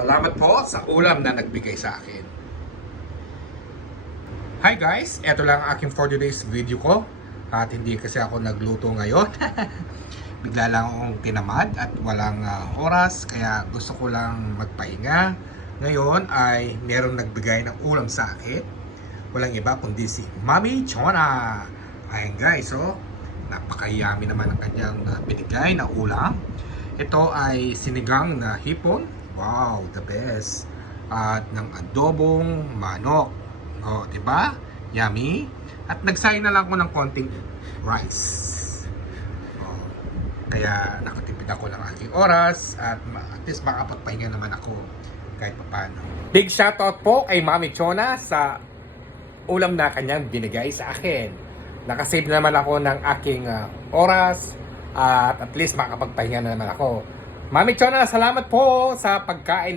Salamat po sa ulam na nagbigay sa akin. Hi guys, eto lang ang aking for today's video ko. At hindi kasi ako nagluto ngayon. Bigla lang akong tinamad at walang oras. Kaya gusto ko lang magpahinga. Ngayon ay merong nagbigay ng ulam sa akin. Walang iba kundi si Mami Chona. Ayan guys, so napaka-yummy naman ang kanyang binigay na ulam. Ito ay sinigang na hipon. Wow, the best. At ng adobong manok. Oh, 'di ba? Yummy. At nagsayang na lang ako ng konting rice. Oh, kaya nakatipid ako ng aking oras at at least makapagpahinga naman ako kahit papaano. Big shoutout po kay Mami Chona sa ulam na kanyang binigay sa akin. Nakasave naman ako ng aking oras at least makapagpahinga na naman ako. Mami Chona, salamat po sa pagkain.